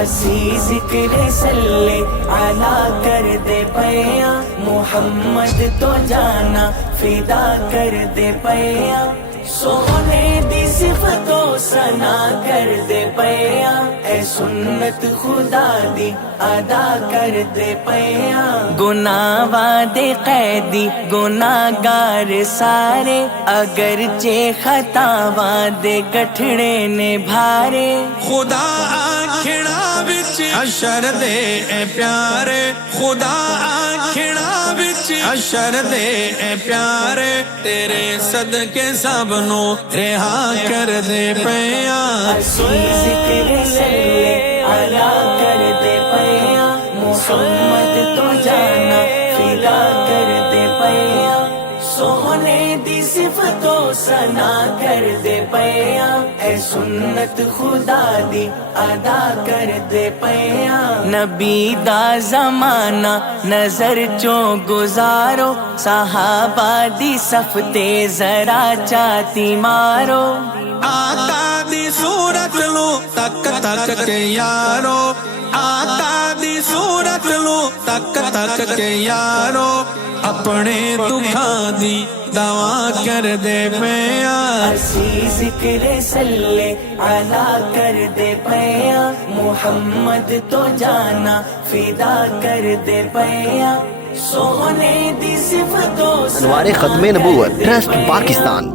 اسی ذکر صلی علی کر دے پیا، محمد تو جانا فدا کر دے پیا، سونے دی صفتوں ثنا کر دے پیا، اے سنت خدا دی ادا کر دے پیا، گناہ وعدے قیدی گناہگار سارے، اگرچہ خطاواں دے گٹھڑے نے بھارے، خدا آکھڑا وچ حشر دے اے پیارے، خدا آکھڑا وچ حشر دے اے پیارے، تیرے صدقے سب نو رہا کر دے پیا، اسی ذکر صلی علی کر دے پیا، محمد تو جانا فدا کر دے پیا، سونے دی صفتوں ثنا کر دے پیا، اے سنت خدا دی ادا کر دے پیا، نبی دا زمانہ نظر چوں گزارو، صحابہ دی صف تے ذرا چاتی مارو، آقا دی صورت لو تک تک کے یارو، آقا دی صورت لو تک تک کے یارو، اپنے دکھاں دی دوا کر دے پیا، اسی ذکر صلی علی کر دے پیا، محمد تو جانا فدا کر دے پیا، سونے دی صفتوں انوار ختم نبوت ٹرسٹ پاکستان۔